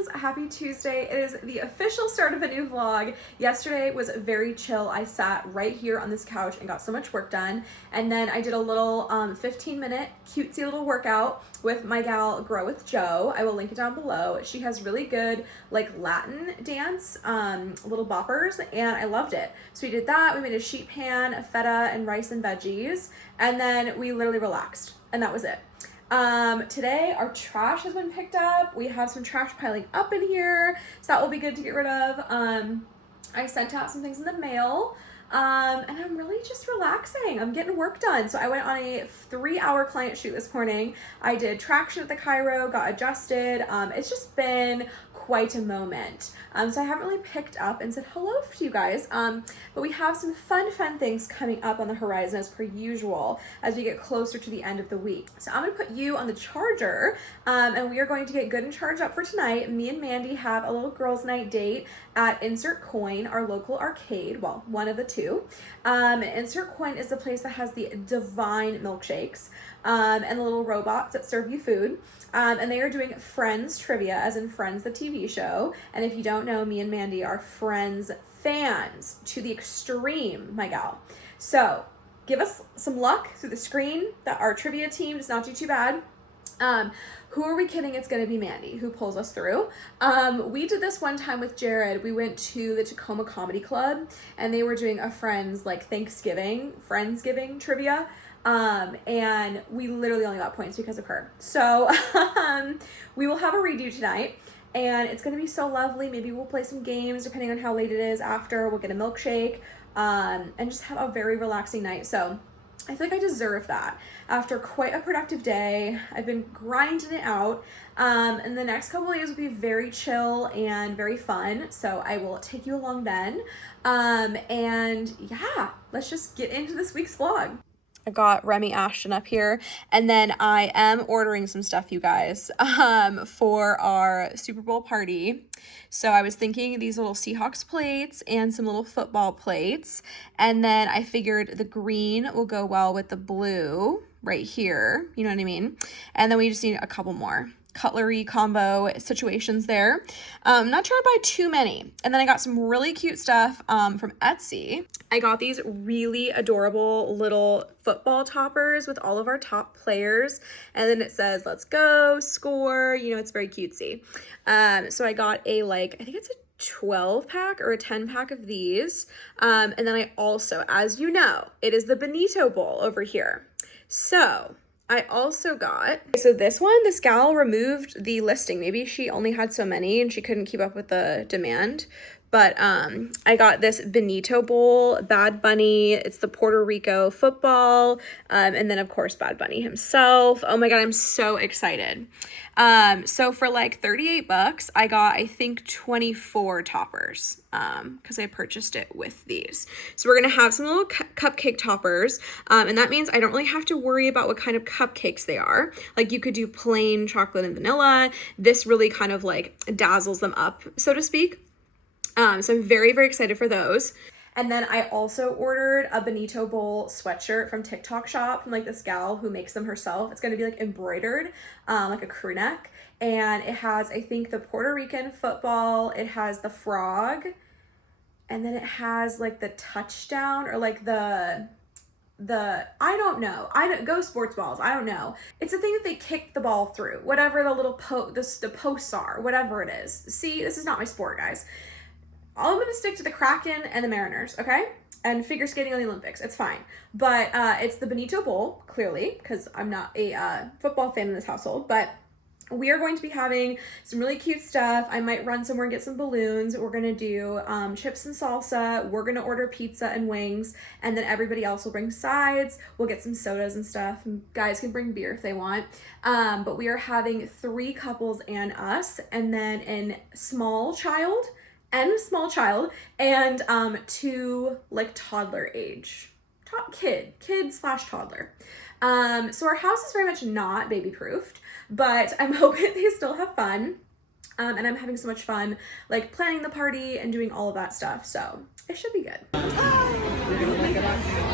friends, happy Tuesday. It is the official start of a new vlog. Yesterday was very chill. I sat right here on this couch and got so much work done. And then I did a little 15-minute cutesy little workout with my gal Grow with Jo. I will link it down below. She has really good like Latin dance, little boppers, and I loved it. So we did that. We made a sheet pan, a feta, and rice and veggies, and then we literally relaxed, and that was it. Today our trash has been picked up. We have some trash piling up in here, so that will be good to get rid of. I sent out some things in the mail, and I'm really just relaxing. I'm getting work done. So I went on a 3-hour client shoot this morning. I did traction at the chiro, got adjusted. It's just been quite a moment. So I haven't really picked up and said hello to you guys, but we have some fun things coming up on the horizon as per usual as we get closer to the end of the week. So I'm gonna put you on the charger, and we are going to get good and charged up for tonight. Me and Mandy have a little girls' night date at Insert Coin, our local arcade. Well, one of the two. Insert Coin is the place that has the divine milkshakes and the little robots that serve you food. And they are doing Friends trivia, as in Friends, the TV show. And if you don't know, me and Mandy are Friends fans to the extreme, my gal. So give us some luck through the screen that our trivia team does not do too bad. Who are we kidding? It's going to be Mandy who pulls us through. We did this one time with Jared. We went to the Tacoma Comedy Club and they were doing a Friends like Friendsgiving trivia. And we literally only got points because of her. So, we will have a redo tonight and it's going to be so lovely. Maybe we'll play some games depending on how late it is after. We'll get a milkshake, and just have a very relaxing night. So I feel like I deserve that after quite a productive day. I've been grinding it out. And the next couple of days will be very chill and very fun. So I will take you along then. And yeah, let's just get into this week's vlog. I got Remy Ashton up here, and then I am ordering some stuff, you guys, for our Super Bowl party. So I was thinking these little Seahawks plates and some little football plates, and then I figured the green will go well with the blue right here, you know what I mean? And then we just need a couple more cutlery combo situations there. Not trying to buy too many. And then I got some really cute stuff from Etsy. I got these really adorable little football toppers with all of our top players. And then it says, let's go, score. You know, it's very cutesy. So I got I think it's a 12 pack or a 10 pack of these. And then I also, as you know, it is the Benito Bowl over here. So I also got, so this one, this gal removed the listing. Maybe she only had so many and she couldn't keep up with the demand. But I got this Benito Bowl, Bad Bunny. It's the Puerto Rico football. And then, of course, Bad Bunny himself. Oh, my God, I'm so excited. So for like 38 bucks, I got, I think, 24 toppers because I purchased it with these. So we're going to have some little cupcake toppers. And that means I don't really have to worry about what kind of cupcakes they are. Like you could do plain chocolate and vanilla. This really kind of like dazzles them up, so to speak. So I'm very, very excited for those. And then I also ordered a Benito Bowl sweatshirt from TikTok shop from like this gal who makes them herself. It's going to be like embroidered, like a crew neck. And it has, I think, the Puerto Rican football. It has the frog. And then it has like the touchdown or like I don't know. Go sports balls. I don't know. It's a thing that they kick the ball through, whatever the little the posts are, whatever it is. See, this is not my sport, guys. I'm going to stick to the Kraken and the Mariners, okay? And figure skating on the Olympics. It's fine. But it's the Benito Bowl, clearly, because I'm not a football fan in this household. But we are going to be having some really cute stuff. I might run somewhere and get some balloons. We're going to do chips and salsa. We're going to order pizza and wings. And then everybody else will bring sides. We'll get some sodas and stuff. And guys can bring beer if they want. But we are having 3 couples and us. And then small child and 2 like toddler age, kid/toddler. So our house is very much not baby proofed, but I'm hoping they still have fun. And I'm having so much fun, like planning the party and doing all of that stuff. So it should be good.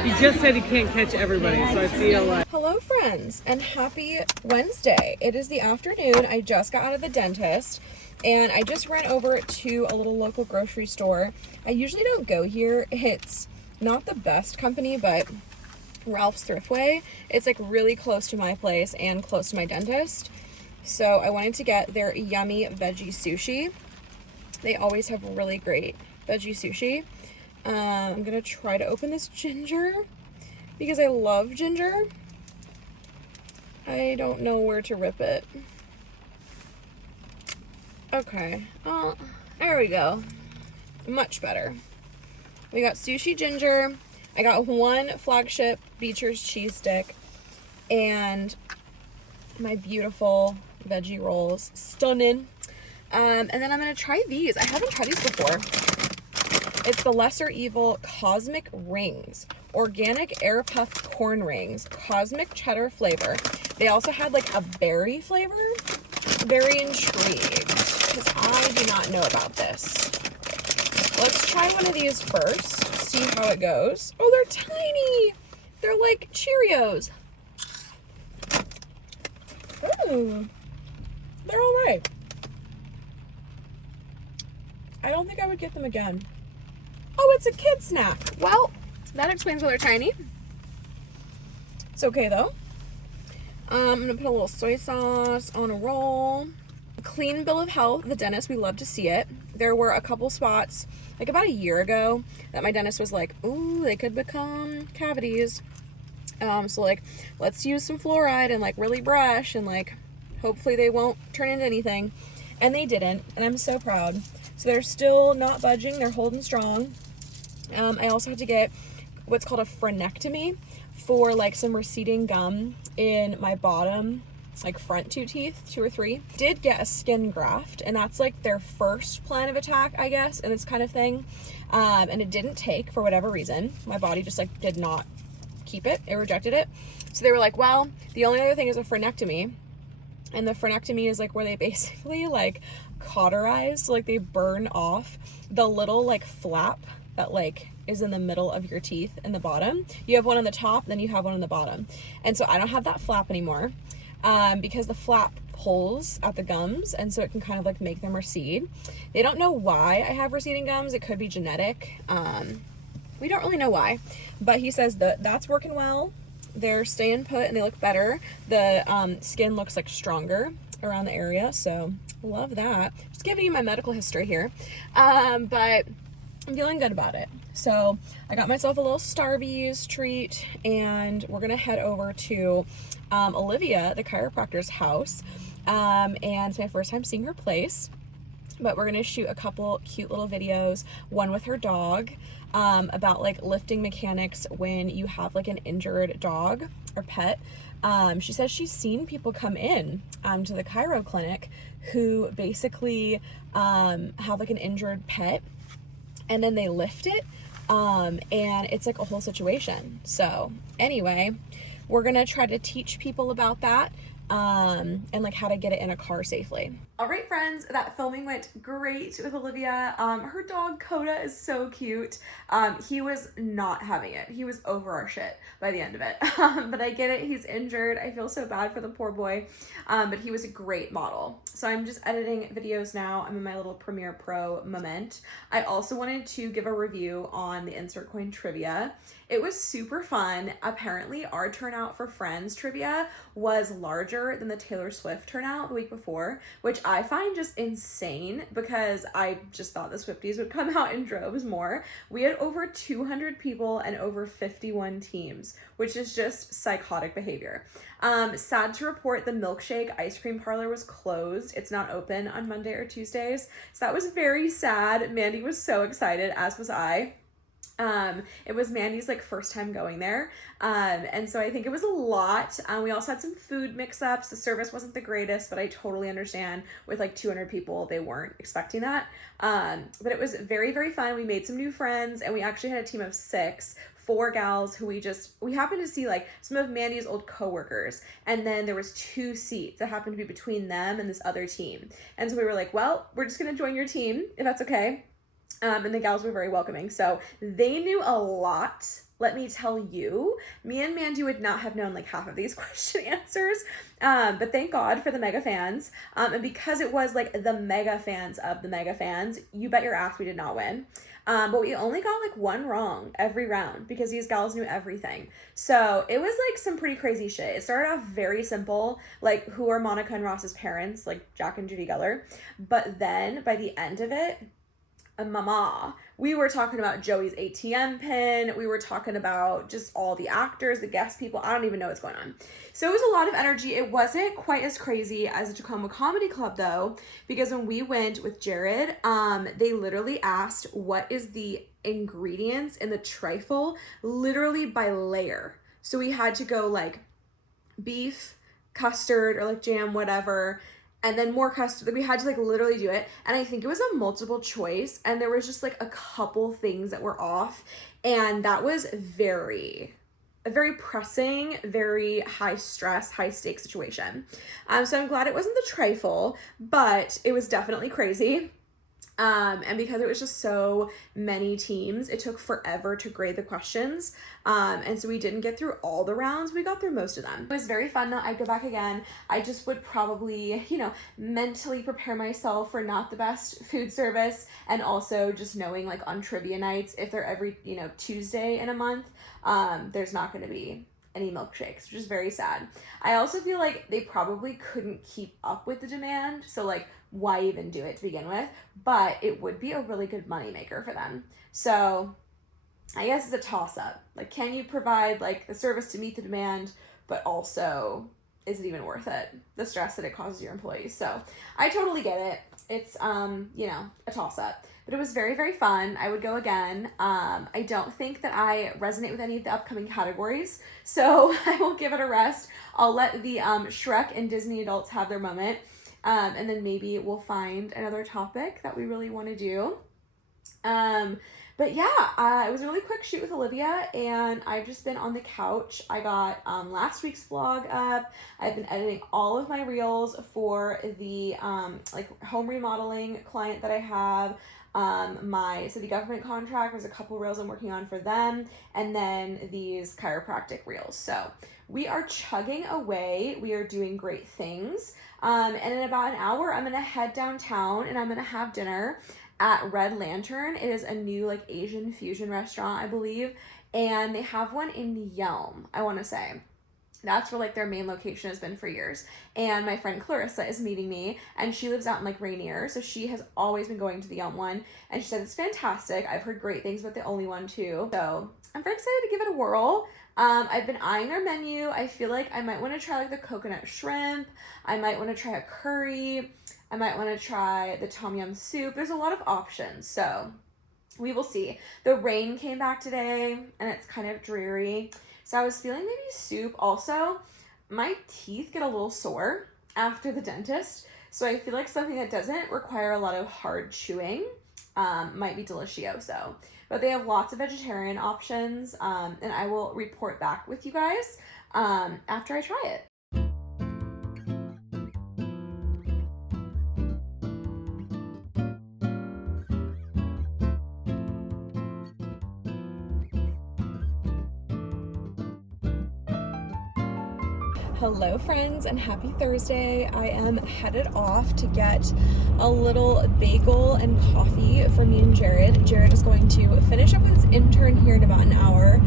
He just said he can't catch everybody, so I feel like... Hello friends, and happy Wednesday. It is the afternoon. I just got out of the dentist, and I just ran over to a little local grocery store. I usually don't go here. It's not the best company, but Ralph's Thriftway. It's like really close to my place and close to my dentist. So I wanted to get their yummy veggie sushi. They always have really great veggie sushi. I'm gonna try to open this ginger because I love ginger. I don't know where to rip it. Okay, there we go. Much better. We got sushi ginger. I got one flagship Beecher's cheese stick and my beautiful veggie rolls. Stunning. And then I'm gonna try these. I haven't tried these before. It's the Lesser Evil Cosmic Rings. Organic air puffed corn rings. Cosmic cheddar flavor. They also had like a berry flavor. Very intrigued because I do not know about this. Let's try one of these first. See how it goes. Oh, they're tiny. They're like Cheerios. Ooh. They're all right. I don't think I would get them again. Oh, it's a kid snack. Well, that explains why they're tiny. It's okay though. I'm gonna put a little soy sauce on a roll. Clean bill of health. The dentist, we love to see it. There were a couple spots, like about a year ago, that my dentist was like, ooh, they could become cavities. So like, let's use some fluoride and like really brush and like, hopefully they won't turn into anything. And they didn't, and I'm so proud. So they're still not budging, they're holding strong. I also had to get what's called a frenectomy for like some receding gum in my bottom, like front two teeth, 2 or 3. Did get a skin graft, and that's like their first plan of attack, I guess, and this kind of thing. And it didn't take for whatever reason. My body just like did not keep it, it rejected it. So they were like, well, the only other thing is a frenectomy. And the frenectomy is like where they basically like cauterize, so like they burn off the little like flap that like is in the middle of your teeth in the bottom. You have one on the top, then you have one on the bottom. And so I don't have that flap anymore because the flap pulls at the gums, and so it can kind of like make them recede. They don't know why I have receding gums. It could be genetic. We don't really know why, but he says that that's working well. They're staying put and they look better. The skin looks like stronger around the area, so love that. Just giving you my medical history here, but I'm feeling good about it. So I got myself a little Starbucks treat, and we're gonna head over to Olympia, the chiropractor's house, and it's my first time seeing her place. But we're gonna shoot a couple cute little videos, one with her dog, about like lifting mechanics when you have like an injured dog or pet. She says she's seen people come in to the chiro clinic who basically have like an injured pet, and then they lift it, and it's like a whole situation. So anyway, we're gonna try to teach people about that, and like how to get it in a car safely. All right, friends, that filming went great with Olivia. Her dog Coda is so cute. He was not having it. He was over our shit by the end of it. But I get it. He's injured. I feel so bad for the poor boy. But he was a great model. So I'm just editing videos now. I'm in my little Premiere Pro moment. I also wanted to give a review on the Insert Coin trivia. It was super fun. Apparently our turnout for Friends trivia was larger than the Taylor Swift turnout the week before, which I find just insane because I just thought the Swifties would come out in droves more. We had over 200 people and over 51 teams, which is just psychotic behavior. Sad to report, the Milkshake ice cream parlor was closed. It's not open on Monday or Tuesdays. So that was very sad. Mandy was so excited, as was I. It was Mandy's like first time going there. And so I think it was a lot. We also had some food mix-ups. The service wasn't the greatest, but I totally understand with like 200 people, they weren't expecting that. But it was very, very fun. We made some new friends, and we actually had a team of 6 4 gals who we happened to see like some of Mandy's old coworkers, and then there was 2 seats that happened to be between them and this other team. And so we were like, well, we're just gonna join your team if that's okay. And the gals were very welcoming. So they knew a lot. Let me tell you, me and Mandy would not have known like half of these question answers. But thank God for the mega fans. And because it was like the mega fans of the mega fans, you bet your ass we did not win. But we only got like 1 wrong every round because these gals knew everything. So it was like some pretty crazy shit. It started off very simple, like who are Monica and Ross's parents, like Jack and Judy Geller. But then by the end of it, mama, we were talking about Joey's ATM pin. We were talking about just all the actors, the guest people. I don't even know what's going on. So it was a lot of energy. It wasn't quite as crazy as the Tacoma Comedy Club though, because when we went with Jared, they literally asked what is the ingredients in the trifle, literally by layer. So we had to go like beef, custard, or like jam, whatever, and then more custard. We had to like literally do it. And I think it was a multiple choice, and there was just like a couple things that were off. And that was a very pressing, very high stress, high stakes situation. So I'm glad it wasn't the trifle, but it was definitely crazy. And because it was just so many teams, it took forever to grade the questions. And so we didn't get through all the rounds. We got through most of them. It was very fun though. I'd go back again. I just would probably, mentally prepare myself for not the best food service, and also just knowing like on trivia nights, if they're every, Tuesday in a month, there's not going to be any milkshakes, which is very sad. I also feel like they probably couldn't keep up with the demand. So like, why even do it to begin with? But it would be a really good moneymaker for them. So I guess it's a toss-up. Like, can you provide like the service to meet the demand, but also is it even worth it? The stress that it causes your employees. So I totally get it. It's, a toss-up. But it was very, very fun. I would go again. I don't think that I resonate with any of the upcoming categories, so I will give it a rest. I'll let the Shrek and Disney adults have their moment, and then maybe we'll find another topic that we really want to do. But yeah, it was a really quick shoot with Olympia, and I've just been on the couch. I got last week's vlog up. I've been editing all of my reels for the home remodeling client that I have. My city government contract, there's a couple reels I'm working on for them, and then these chiropractic reels. So we are chugging away. We are doing great things. And in about an hour, I'm gonna head downtown and I'm gonna have dinner at Red Lantern. It is a new like Asian fusion restaurant, I believe, and they have one in Yelm, I want to say. That's where like their main location has been for years. And my friend Clarissa is meeting me, and she lives out in like Rainier, so she has always been going to the Yelm one, and she said it's fantastic. I've heard great things about the only one too, so I'm very excited to give it a whirl. I've been eyeing their menu. I feel like I might want to try like the coconut shrimp. I might want to try a curry. I might want to try the tom yum soup. There's a lot of options, so we will see. The rain came back today, and it's kind of dreary. So I was feeling maybe soup. Also, my teeth get a little sore after the dentist, so I feel like something that doesn't require a lot of hard chewing might be delicioso. But they have lots of vegetarian options, and I will report back with you guys after I try it. Hello friends, and happy Thursday. I am headed off to get a little bagel and coffee for me and Jared. Jared is going to finish up with his intern here in about an hour,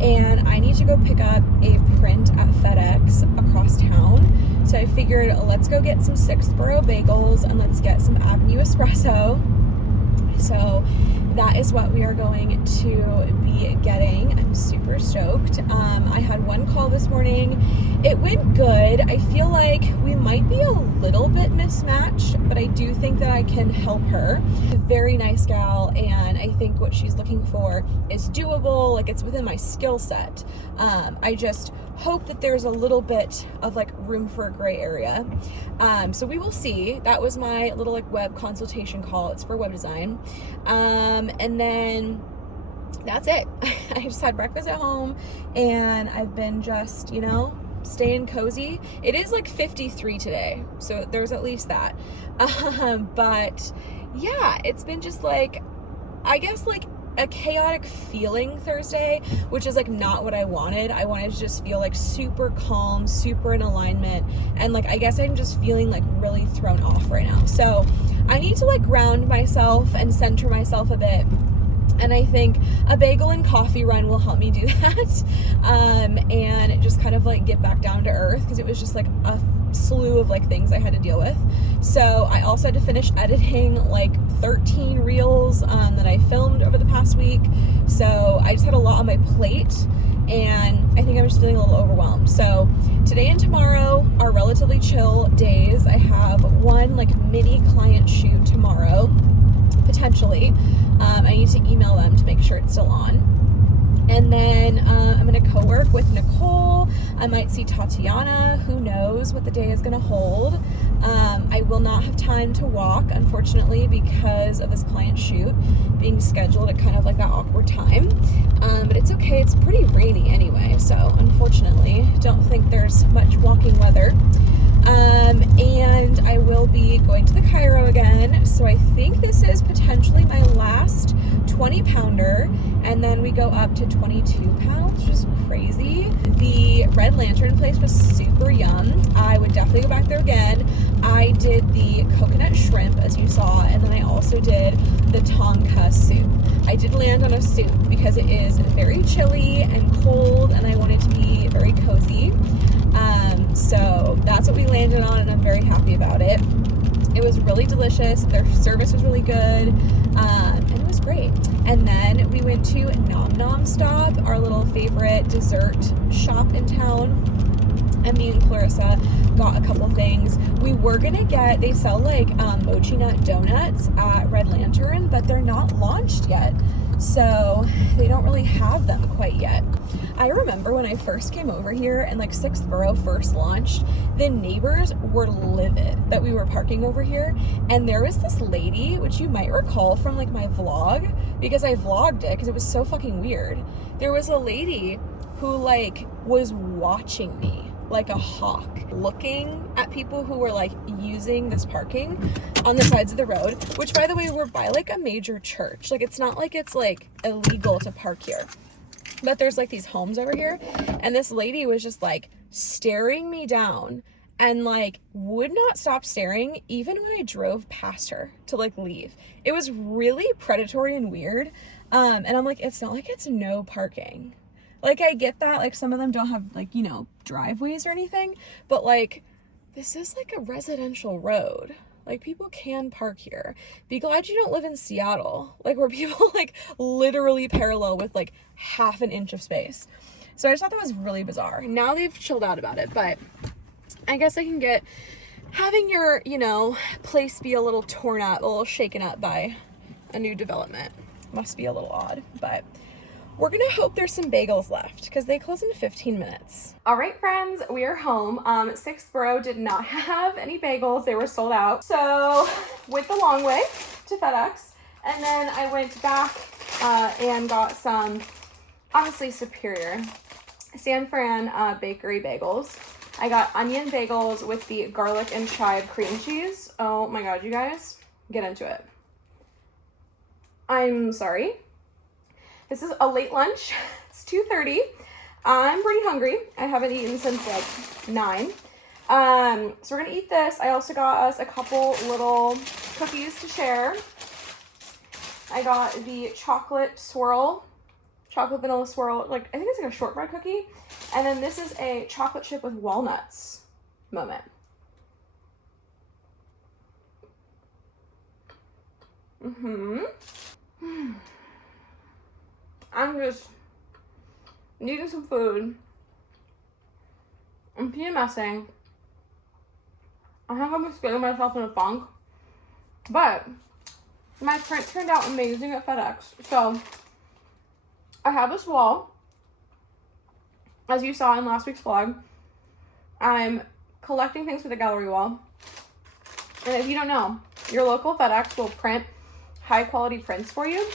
and I need to go pick up a print at FedEx across town. So I figured let's go get some 6th Borough bagels and let's get some Avenue espresso. So that is what we are going to be getting. I'm super stoked. I had one call this morning. It went good. I feel like we might be a little bit mismatched, but I do think that I can help her. She's a very nice gal, and I think what she's looking for is doable. Like, it's within my skill set. I just hope that there's a little bit of like room for a gray area. So we will see. That was my little like web consultation call. It's for web design. And then that's it. I just had breakfast at home, and I've been just, you know, staying cozy. It is like 53 today, so there's at least that. But yeah, it's been just like, I guess like a chaotic feeling Thursday, which is like not what I wanted. I wanted to just feel like super calm, super in alignment, and like I guess I'm just feeling like really thrown off right now. So I need to like ground myself and center myself a bit. And I think a bagel and coffee run will help me do that, and just kind of like get back down to earth, because it was just like a slew of like things I had to deal with. So I also had to finish editing like 13 reels that I filmed over the past week. So I just had a lot on my plate, and I think I'm just feeling a little overwhelmed. So today and tomorrow are relatively chill days. I have one like mini client shoot tomorrow, potentially. I need to email them to make sure it's still on. And then I'm going to co-work with Nicole. I might see Tatiana. Who knows what the day is going to hold. I will not have time to walk, unfortunately, because of this client shoot being scheduled at kind of like that awkward time. But it's okay. It's pretty rainy anyway, so unfortunately, don't think there's much walking weather. And I will be going to the chiro again. So I think this is potentially my last 20-pounder, and then we go up to 22 pounds, which is crazy. The Red Lantern place was super yum. I would definitely go back there again. I did the coconut shrimp, as you saw, and then I also did the tonka soup. I did land on a soup because it is very chilly and cold, and I wanted to be very cozy. So that's what we landed on, and I'm very happy about it. It was really delicious. Their service was really good, and it was great. And then we went to Nom Nom Stop, our little favorite dessert shop in town. And me and Clarissa got a couple things. We were gonna get, they sell like mochi nut donuts at Red Lantern, but they're not launched yet. So they don't really have them quite yet. I remember when I first came over here and like Sixth Borough first launched, the neighbors were livid that we were parking over here. And there was this lady, which you might recall from like my vlog, because I vlogged it because it was so fucking weird. There was a lady who like was watching me like a hawk, looking at people who were like using this parking on the sides of the road, which by the way, we're by like a major church. Like it's not like it's like illegal to park here, but there's like these homes over here, and this lady was just like staring me down and like would not stop staring even when I drove past her to like leave. It was really predatory and weird. And I'm like, it's not like it's no parking. Like, I get that, like, some of them don't have, like, you know, driveways or anything, but, like, this is, like, a residential road. Like, people can park here. Be glad you don't live in Seattle, like, where people, like, literally parallel with, like, half an inch of space. So I just thought that was really bizarre. Now they've chilled out about it, but I guess I can get having your, you know, place be a little torn up, a little shaken up by a new development. Must be a little odd, but we're gonna hope there's some bagels left because they close in 15 minutes. All right, friends, we are home. Sixth Borough did not have any bagels. They were sold out. So went the long way to FedEx, and then I went back and got some, honestly, superior San Fran bakery bagels. I got onion bagels with the garlic and chive cream cheese. Oh my God, you guys, get into it. I'm sorry. This is a late lunch. It's 2:30. I'm pretty hungry. I haven't eaten since like 9. So we're gonna eat this. I also got us a couple little cookies to share. I got the chocolate vanilla swirl, like I think it's like a shortbread cookie. And then this is a chocolate chip with walnuts moment. I'm just needing some food. I'm PMSing. I think I'm just getting myself in a funk. But my print turned out amazing at FedEx. So I have this wall, as you saw in last week's vlog. I'm collecting things for the gallery wall. And if you don't know, your local FedEx will print high quality prints for you.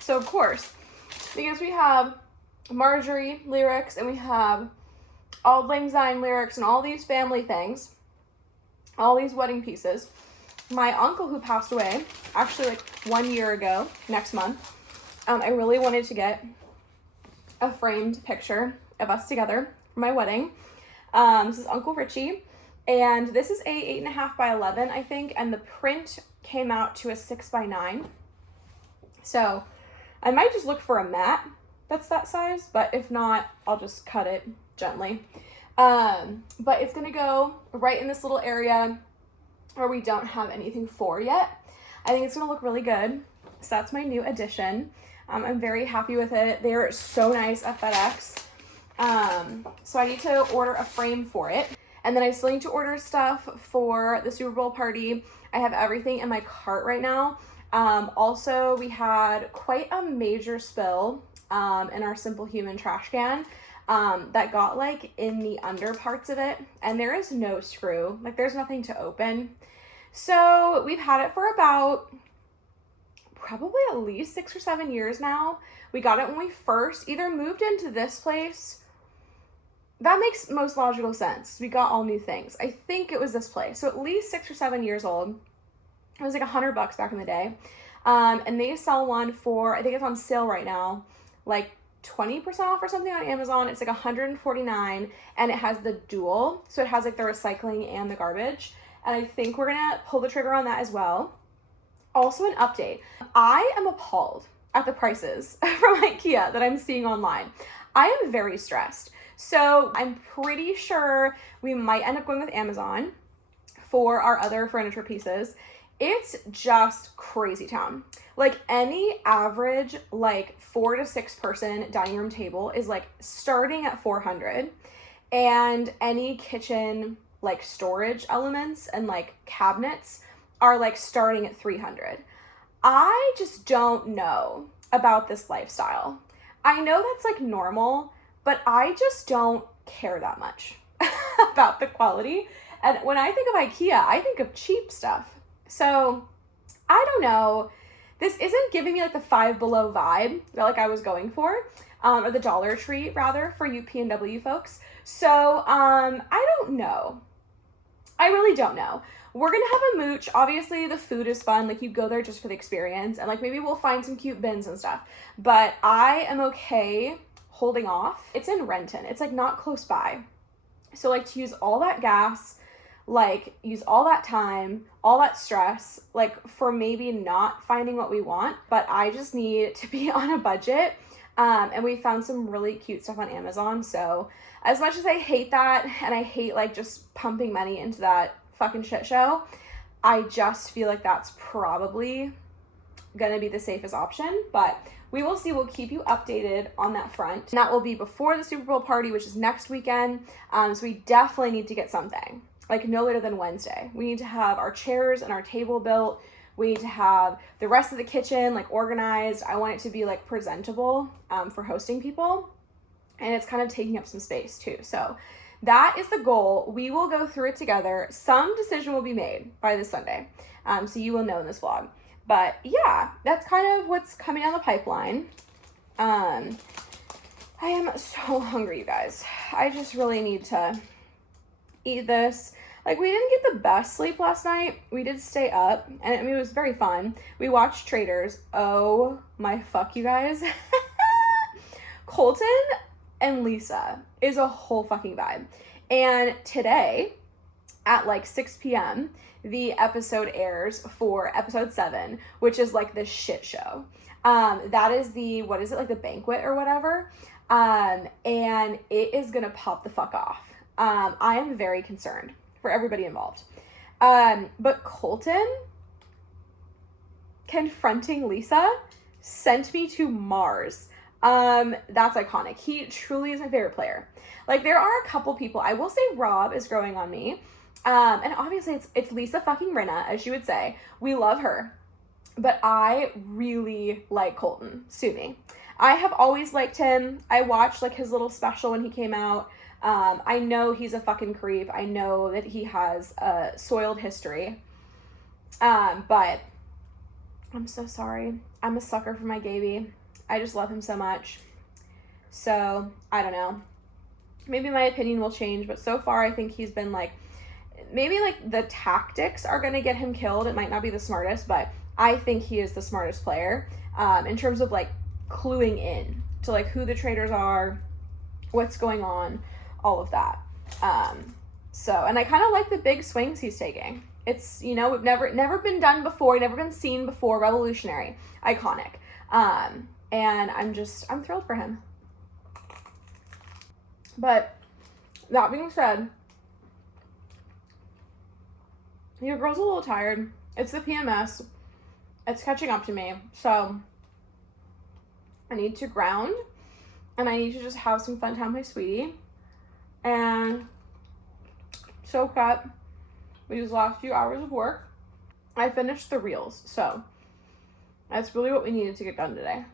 So of course, because we have Marjorie lyrics and we have Auld Lang Syne lyrics and all these family things, all these wedding pieces. My uncle, who passed away actually like 1 year ago next month, I really wanted to get a framed picture of us together for my wedding. This is Uncle Richie, and this is a 8.5 by 11, I think, and the print came out to a 6 by 9. So I might just look for a mat that's that size, but if not, I'll just cut it gently. But it's gonna go right in this little area where we don't have anything for yet. I think it's gonna look really good. So that's my new addition. I'm very happy with it. They're so nice at FedEx. So I need to order a frame for it. And then I still need to order stuff for the Super Bowl party. I have everything in my cart right now. Also, we had quite a major spill in our Simple Human trash can that got like in the under parts of it. And there is no screw. Like there's nothing to open. So we've had it for about probably at least 6 or 7 years now. We got it when we first either moved into this place. That makes most logical sense. We got all new things. I think it was this place. So at least 6 or 7 years old. It was like $100 back in the day. And they sell one for, I think it's on sale right now, like 20% off or something on Amazon. It's like $149 and it has the dual. So it has like the recycling and the garbage. And I think we're gonna pull the trigger on that as well. Also an update. I am appalled at the prices from IKEA that I'm seeing online. I am very stressed. So I'm pretty sure we might end up going with Amazon for our other furniture pieces. It's just crazy town. Like any average like 4 to 6 person dining room table is like starting at $400, and any kitchen like storage elements and like cabinets are like starting at $300. I just don't know about this lifestyle. I know that's like normal, but I just don't care that much about the quality. And when I think of IKEA, I think of cheap stuff. So I don't know. This isn't giving me like the Five Below vibe that like I was going for, or the Dollar Tree rather for you P&W folks. So I don't know. I really don't know. We're gonna have a mooch. Obviously the food is fun. Like you go there just for the experience, and like maybe we'll find some cute bins and stuff. But I am okay holding off. It's in Renton. It's like not close by. So like to use all that gas, like use all that time, all that stress, like for maybe not finding what we want, but I just need to be on a budget. And we found some really cute stuff on Amazon. So as much as I hate that, and I hate like just pumping money into that fucking shit show, I just feel like that's probably gonna be the safest option, but we will see. We'll keep you updated on that front. And that will be before the Super Bowl party, which is next weekend. So we definitely need to get something, like no later than Wednesday. We need to have our chairs and our table built. We need to have the rest of the kitchen like organized. I want it to be like presentable for hosting people. And it's kind of taking up some space too. So that is the goal. We will go through it together. Some decision will be made by this Sunday. So you will know in this vlog. But yeah, that's kind of what's coming down the pipeline. I am so hungry, you guys. I just really need to eat this. Like, we didn't get the best sleep last night. We did stay up, and I mean, it was very fun. We watched Traitors. Oh my fuck, you guys. Colton and Lisa is a whole fucking vibe. And today, at like 6 p.m., the episode airs for episode 7, which is like the shit show. That is the, what is it, like the banquet or whatever. And it is gonna pop the fuck off. I am very concerned for everybody involved. But Colton confronting Lisa sent me to Mars. That's iconic. He truly is my favorite player. Like, there are a couple people, I will say Rob is growing on me. And obviously it's Lisa fucking Rinna, as she would say. We love her. But I really like Colton. Sue me. I have always liked him. I watched like his little special when he came out. I know he's a fucking creep. I know that he has a soiled history. But I'm so sorry. I'm a sucker for my Gaby. I just love him so much. So I don't know. Maybe my opinion will change, but so far I think he's been like, maybe like the tactics are going to get him killed. It might not be the smartest, but I think he is the smartest player in terms of like cluing in to like who the traitors are, what's going on, all of that. So, and I kind of like the big swings he's taking. It's, you know, we've never been done before, never been seen before, revolutionary, iconic. And I'm thrilled for him. But that being said, your girl's a little tired. It's the PMS. It's catching up to me. So I need to ground and I need to just have some fun time with my sweetie and soak up these last few hours of work. I finished the reels, so that's really what we needed to get done today.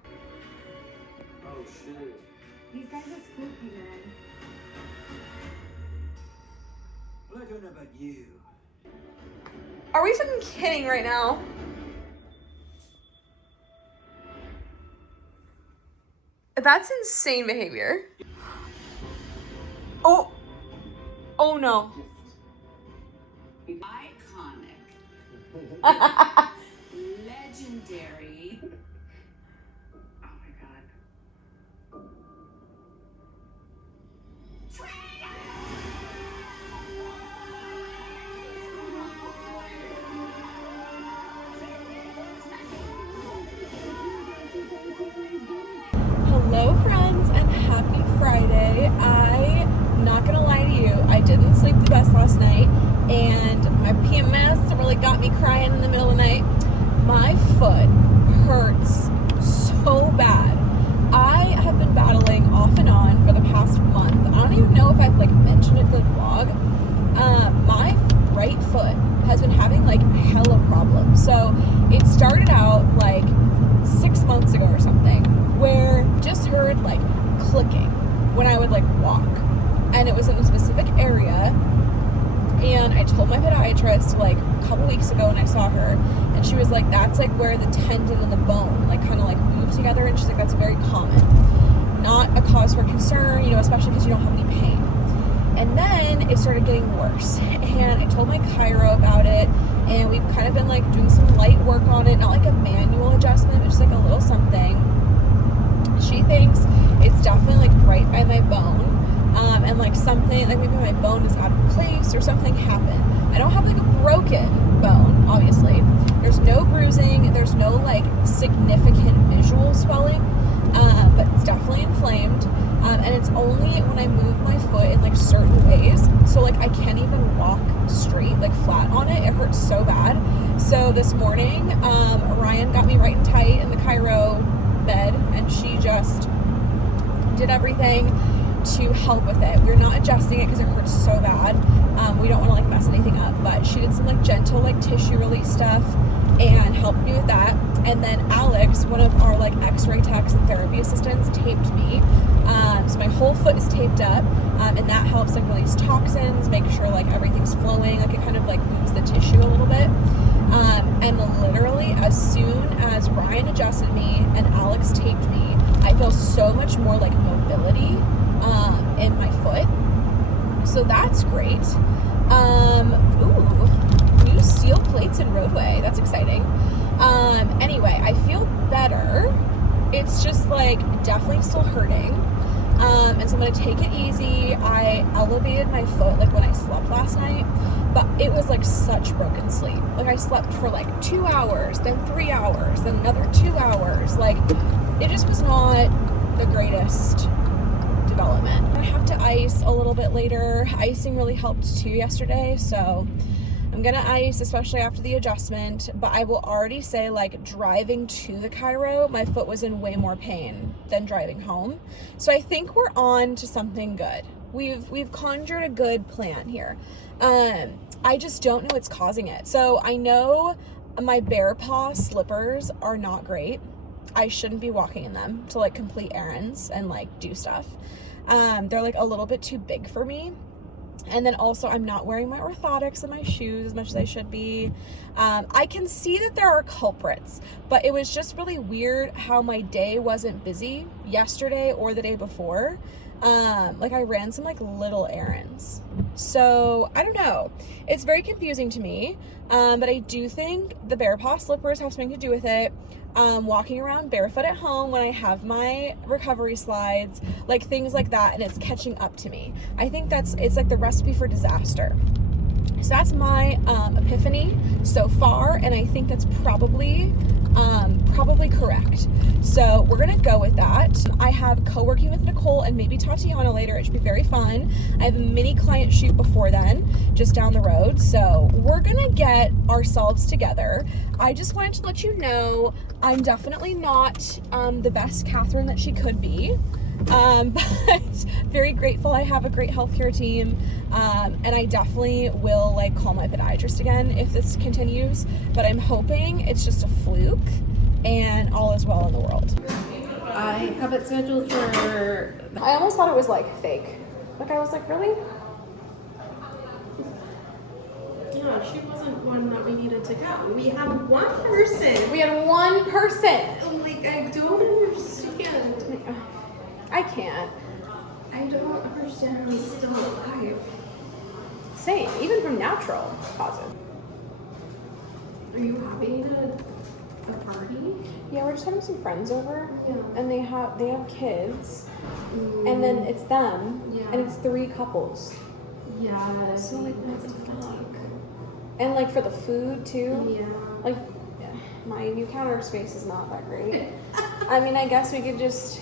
Oh shit. These guys are spooky, man. Well, I don't know about you. Are we fucking kidding right now? That's insane behavior. Oh no. Iconic. Legendary. Oh my god. Hello friends and happy Friday. I'm not gonna lie to you, I didn't sleep the best last night and my PMS really got me crying in the middle of the night. My foot hurts so bad. I have been battling off and on for the past month. I don't even know if I've like mentioned it in the vlog. My right foot has been having like hella problems. So it started out like 6 months ago or something, where just heard like clicking when I would like walk, and it was in a specific area. And I told my podiatrist like a couple weeks ago when I saw her, and she was like, that's like where the tendon and the bone like kind of like move together, and she's like, that's very common, not a cause for concern, you know, especially because you don't have any pain. And then it started getting worse, and I told my chiro about it, and we've kind of been like doing some light work on it, not like a manual adjustment, but just like a little something. She thinks it's definitely like right by my bone, and like something, like maybe my bone is out of place or something happened. I don't have like a broken bone, obviously. There's no bruising, there's no like significant visual swelling, but it's definitely inflamed, and it's only when I move my foot in like certain ways. So like I can't even walk straight, like flat on it. It hurts so bad. So this morning, Ryan got me right and tight in the chiro bed, and she just did everything to help with it. We're not adjusting it because it hurts so bad. We don't want to like mess anything up, but she did some like gentle like tissue release stuff and helped me with that. And then Alex, one of our like x-ray techs and therapy assistants, taped me. So my whole foot is taped up, and that helps like release toxins, make sure like everything's flowing, like it kind of like moves the tissue a little bit. And literally as soon as Ryan adjusted me and Alex taped me, I feel so much more like mobility in my foot. So that's great. Ooh, new steel plates in roadway. That's exciting. Anyway, I feel better. It's just like definitely still hurting. And so I'm gonna take it easy. I elevated my foot like when I slept last night, but it was like such broken sleep. Like I slept for like 2 hours, then 3 hours, then another 2 hours. Like it just was not the greatest development. I have to ice a little bit later. Icing really helped too yesterday, so I'm gonna ice, especially after the adjustment. But I will already say, like, driving to the chiro, my foot was in way more pain than driving home. So I think we're on to something good. We've conjured a good plan here. I just don't know what's causing it. So I know my bare paw slippers are not great. I shouldn't be walking in them to like complete errands and like do stuff. They're like a little bit too big for me. And then also I'm not wearing my orthotics in my shoes as much as I should be. I can see that there are culprits, but it was just really weird how my day wasn't busy yesterday or the day before. Like I ran some like little errands. So I don't know. It's very confusing to me. But I do think the bear paw slippers have something to do with it. Walking around barefoot at home when I have my recovery slides, like things like that, and it's catching up to me. I think it's like the recipe for disaster. So that's my epiphany so far, and I think that's probably correct. So we're gonna go with that. I have co-working with Nicole and maybe Tatiana later. It should be very fun. I have a mini client shoot before then, just down the road. So we're gonna get ourselves together. I just wanted to let you know I'm definitely not the best Catherine that she could be. But very grateful I have a great healthcare team, and I definitely will like call my podiatrist again if this continues, but I'm hoping it's just a fluke and all is well in the world. I have it scheduled for... I almost thought it was like fake. Like I was like, really? Yeah, she wasn't one that we needed to go. We had one person. We had one person. Like, I don't understand. I can't. I don't understand how he's still alive. Same, even from natural causes. Are you having a party? Yeah, we're just having some friends over, Yeah. and they have kids, and then it's them, Yeah. and it's 3 couples. Yeah. So like, what the fuck? And like for the food too. Yeah. Like, my new counter space is not that great. I mean, I guess we could just,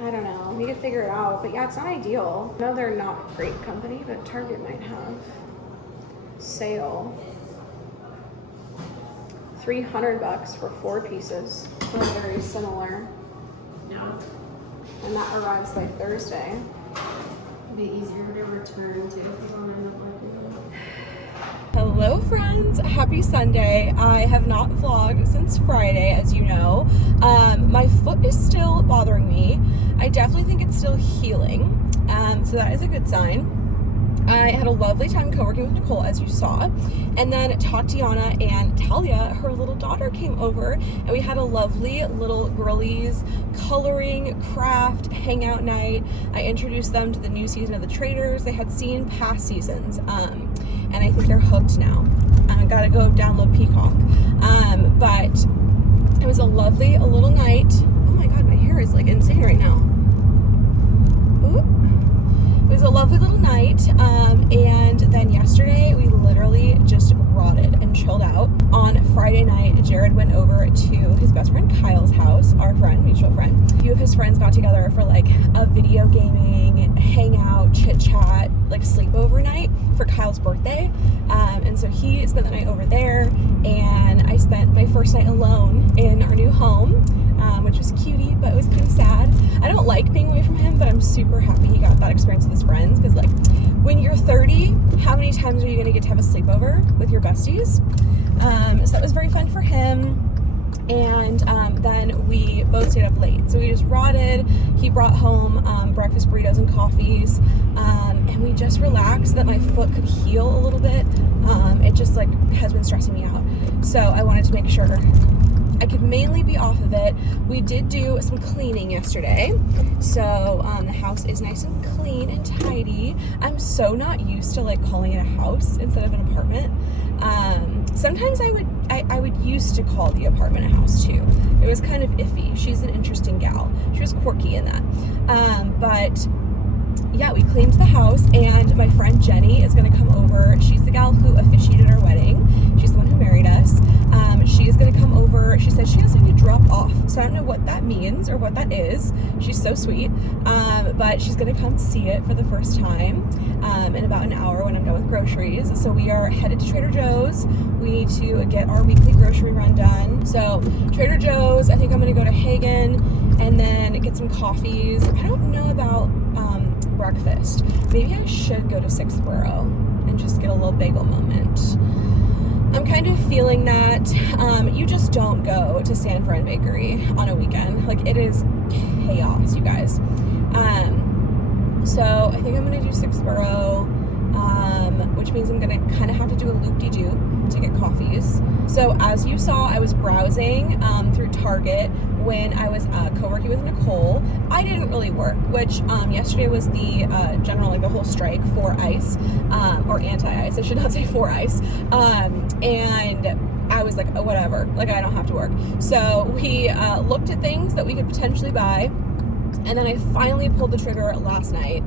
I don't know, we could figure it out. But yeah, it's not ideal. No, they're not great company, but Target might have sale. $300 for 4 pieces. They're very similar. No. And that arrives by Thursday. It'd be easier to return to if you don't end up liking Hello friends, happy Sunday. I have not vlogged since Friday, as you know. My foot is still bothering me. I definitely think it's still healing, so that is a good sign. I had a lovely time co-working with Nicole, as you saw, and then Tatiana and Talia, her little daughter, came over, and we had a lovely little girlies coloring, craft, hangout night. I introduced them to the new season of the Traitors. They had seen past seasons, and I think they're hooked now. Gotta go download Peacock. But it was a lovely little night. Oh my god, my hair is like insane right now. Ooh. It was a lovely little night, and then yesterday we literally just rotted and chilled out. On Friday night, Jared went over to his best friend Kyle's house, our friend, mutual friend. A few of his friends got together for like a video gaming, hangout, chit chat, like sleepover night for Kyle's birthday. And so he spent the night over there, and I spent my first night alone in our new home, which was cutie, but it was kind of sad. I don't like being away from him, but I'm super happy he got that experience with his friends, because like when you're 30, how many times are you gonna get to have a sleepover with your besties? So that was very fun for him. And then we both stayed up late, so we just rotted. He brought home breakfast burritos and coffees, and we just relaxed so that my foot could heal a little bit. It just like has been stressing me out, so I wanted to make sure I could mainly be off of it. We did do some cleaning yesterday, so the house is nice and clean and tidy. I'm so not used to like calling it a house instead of an apartment. Sometimes I would used to call the apartment a house too. It was kind of iffy. She's an interesting gal. She was quirky in that. But yeah, we cleaned the house, and my friend Jenny is gonna come over. She's the gal who officiated our wedding. She's the one who married us. She is gonna come over. She said she has something to drop off, so I don't know what that means or what that is. She's so sweet. But she's gonna come see it for the first time in about an hour when I'm done with groceries. So we are headed to Trader Joe's. We need to get our weekly grocery run done. So Trader Joe's, I think I'm gonna go to Hagen and then get some coffees. I don't know about breakfast. Maybe I should go to Sixth Borough and just get a little bagel moment. I'm kind of feeling that you just don't go to San Fran Bakery on a weekend. Like, it is chaos, you guys. So I think I'm gonna do 6th which means I'm gonna kind of have to do a loop-de-doo to get coffees. So as you saw, I was browsing through Target when I was co-working with Nicole. I didn't really work, which yesterday was the general, like the whole strike for ice, or anti-ice, I should not say for ice, and I was like, oh, whatever, like I don't have to work. So we looked at things that we could potentially buy, and then I finally pulled the trigger last night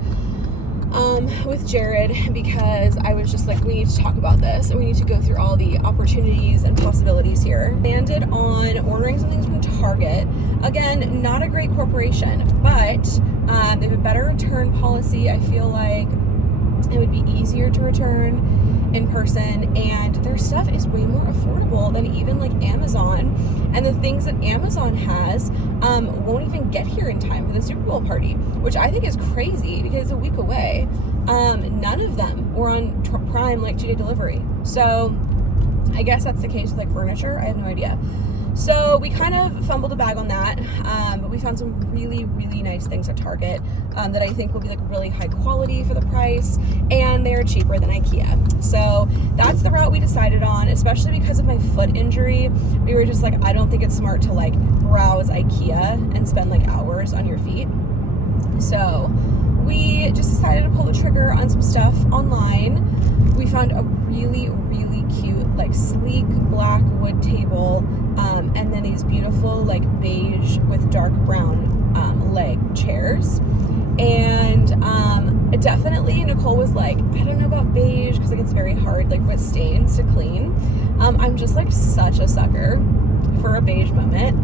with Jared, because I was just like, we need to talk about this and we need to go through all the opportunities and possibilities here. Landed on ordering some things from Target. Again, not a great corporation, but they have a better return policy. I feel like it would be easier to return in person, and their stuff is way more affordable than even like Amazon, and the things that Amazon has won't even get here in time for the Super Bowl party, which I think is crazy because it's a week away. None of them were on Prime, like 2-day delivery, so I guess that's the case with like furniture. I have no idea. So we kind of fumbled a bag on that, but we found some really, really nice things at Target that I think will be like really high quality for the price, and they're cheaper than IKEA. So that's the route we decided on, especially because of my foot injury. We were just like, I don't think it's smart to like browse IKEA and spend like hours on your feet. So we just decided to pull the trigger on some stuff online. We found a really, really cute, like sleek black wood table, and then these beautiful like beige with dark brown leg chairs. And definitely Nicole was like, I don't know about beige because it gets very hard like with stains to clean. I'm just like such a sucker for a beige moment.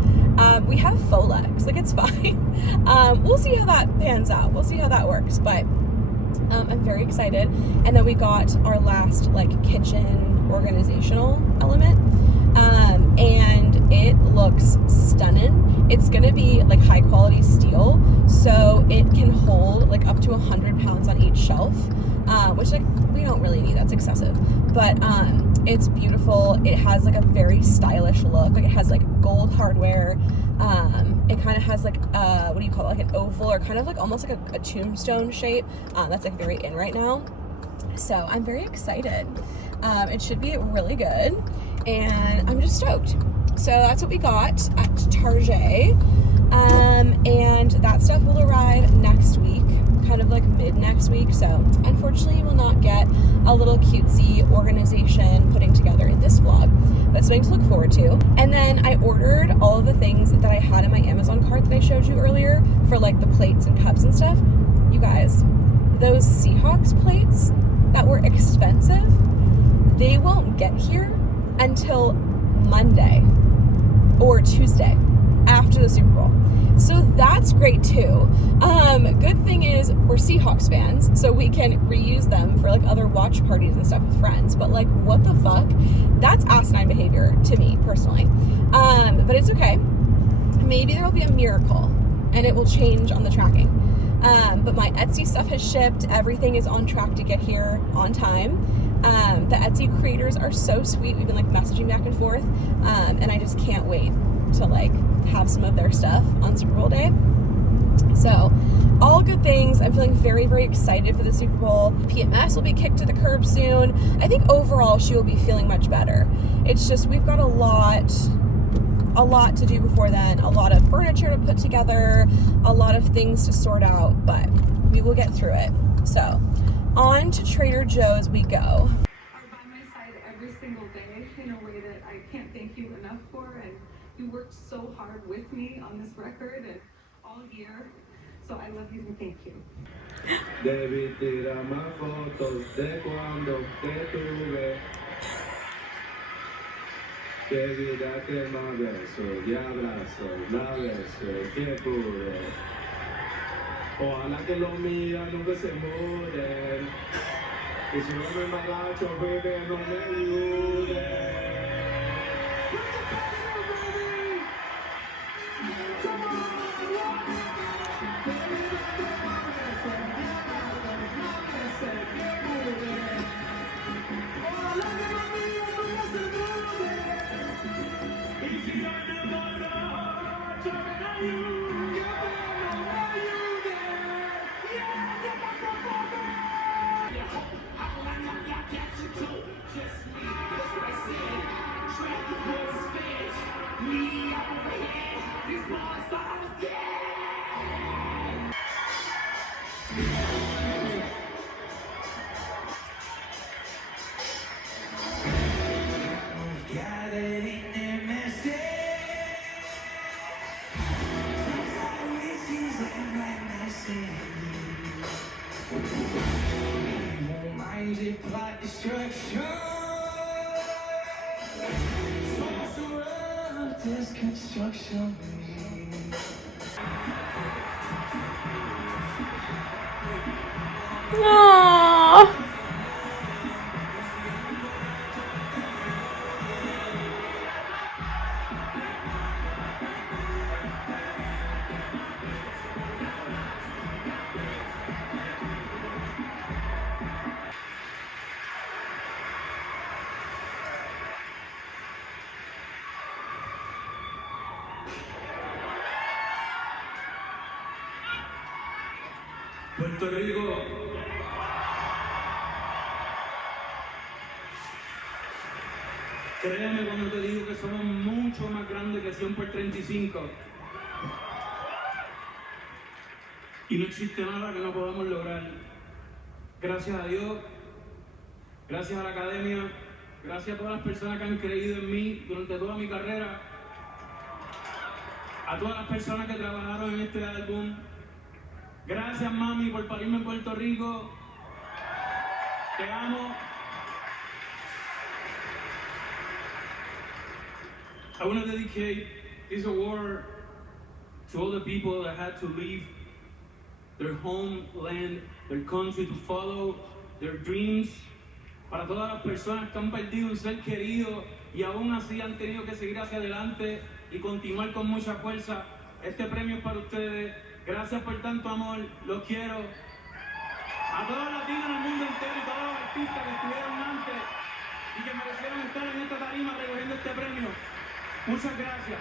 We have faux legs, like it's fine. We'll see how that pans out. We'll see how that works, but I'm very excited. And then we got our last like kitchen organizational element, and it looks stunning. It's gonna be like high quality steel, so it can hold like up to 100 pounds on each shelf, which like we don't really need, that's excessive, but it's beautiful. It has like a very stylish look, like it has like gold hardware. It kind of has like what do you call it, like an oval or kind of like almost like a tombstone shape that's like very in right now. So I'm very excited. It should be really good, and I'm just stoked. So that's what we got at Target, and that stuff will arrive next week, kind of like mid next week. So unfortunately you will not get a little cutesy organization putting together in this vlog, but something to look forward to. And then I ordered all of the things that I had in my Amazon cart that I showed you earlier for like the plates and cups and stuff. You guys, those Seahawks plates that were expensive, they won't get here until Monday or Tuesday after the Super Bowl. So that's great too. Good thing is we're Seahawks fans, so we can reuse them for like other watch parties and stuff with friends. But like, what the fuck? That's asinine behavior to me personally. But it's okay. Maybe there will be a miracle and it will change on the tracking. But my Etsy stuff has shipped. Everything is on track to get here on time. The Etsy creators are so sweet. We've been like messaging back and forth, and I just can't wait to like have some of their stuff on Super Bowl day. So all good things. I'm feeling very, very excited for the Super Bowl. PMS will be kicked to the curb soon. I think overall she will be feeling much better. It's just we've got a lot to do before then, a lot of furniture to put together, a lot of things to sort out, but we will get through it. So on to Trader Joe's we go. Are by my side every single day in a way that I can't thank you enough for, and you worked so hard with me on this record and all year, so I love you and thank you. Debí tirar más fotos de cuando te tuve. Debí darte más besos y abrazos, la beso que pude. Ojalá que los míos nunca se muden. Y si no me emborracho, bebé, no me ayude. Construction. Aww. Puerto Rico. Créeme cuando te digo que somos mucho más grandes que 100 por 35. Y no existe nada que no podamos lograr. Gracias a Dios, gracias a la academia, gracias a todas las personas que han creído en mí durante toda mi carrera, a todas las personas que trabajaron en este álbum. Gracias, mami, por parirme en Puerto Rico. Te amo. I want to dedicate this award to all the people that had to leave their homeland, their country, to follow their dreams. Para todas las personas que han perdido un ser querido y aún así han tenido que seguir hacia adelante y continuar con mucha fuerza. Este premio es para ustedes. Gracias por tanto amor, los quiero. A todos los latinos en el mundo entero y todos los artistas que estuvieron antes y que merecieron estar en esta tarima recogiendo este premio. Muchas gracias.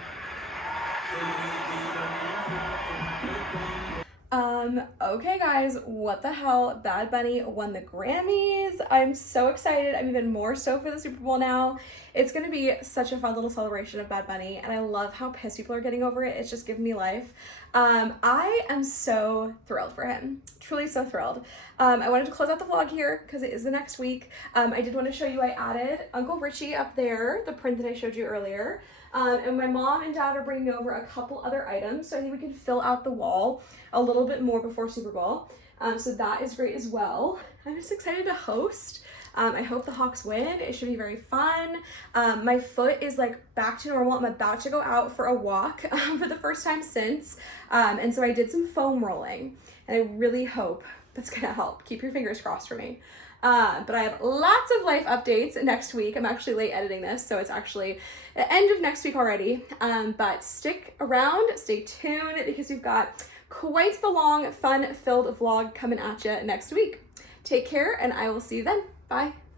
Okay guys, what the hell? Bad Bunny won the Grammys. I'm so excited. I'm even more so for the Super Bowl now. It's gonna be such a fun little celebration of Bad Bunny, and I love how pissed people are getting over it. It's just giving me life. I am so thrilled for him. Truly so thrilled. I wanted to close out the vlog here because it is the next week. I did want to show you, I added Uncle Richie up there, the print that I showed you earlier. And my mom and dad are bringing over a couple other items, so I think we can fill out the wall a little bit more before Super Bowl. So that is great as well. I'm just excited to host. I hope the Hawks win. It should be very fun. My foot is like back to normal. I'm about to go out for a walk for the first time since. And so I did some foam rolling, and I really hope that's gonna help. Keep your fingers crossed for me. But I have lots of life updates next week. I'm actually late editing this, so it's actually the end of next week already. But stick around, stay tuned, because we've got quite the long, fun-filled vlog coming at you next week. Take care, and I will see you then. Bye.